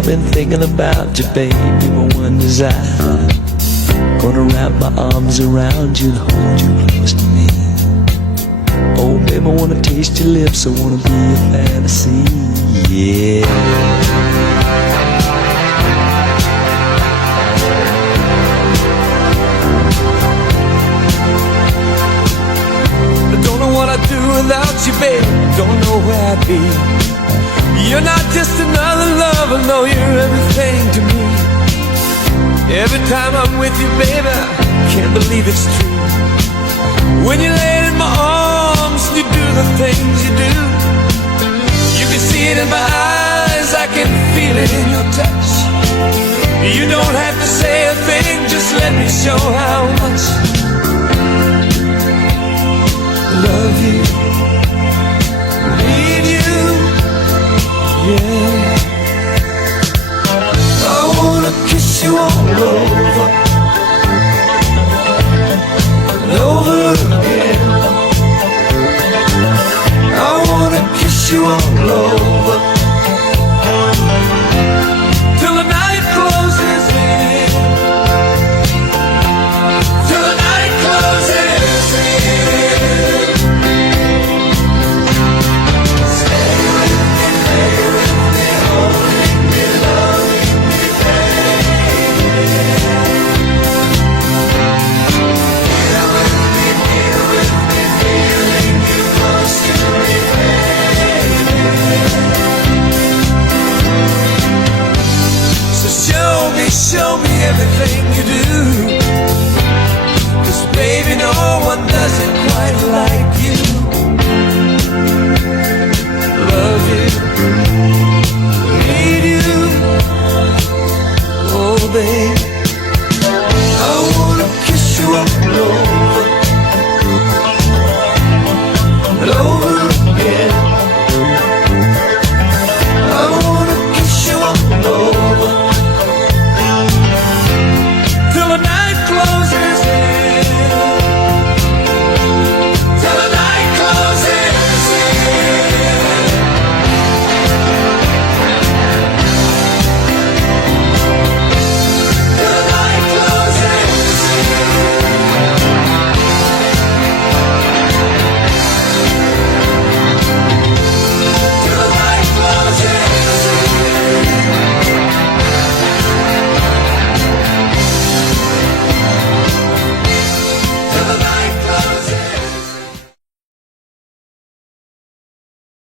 I've been thinking about you, baby. My one desire, gonna wrap my arms around you and hold you close to me. Oh, baby, I wanna taste your lips, I wanna be a fantasy, yeah. Without you, babe, don't know where I'd be. You're not just another lover, no, you're everything to me. Every time I'm with you, baby, can't believe it's true. When you lay in my arms and you do the things you do, you can see it in my eyes, I can feel it in your touch. You don't have to say a thing, just let me show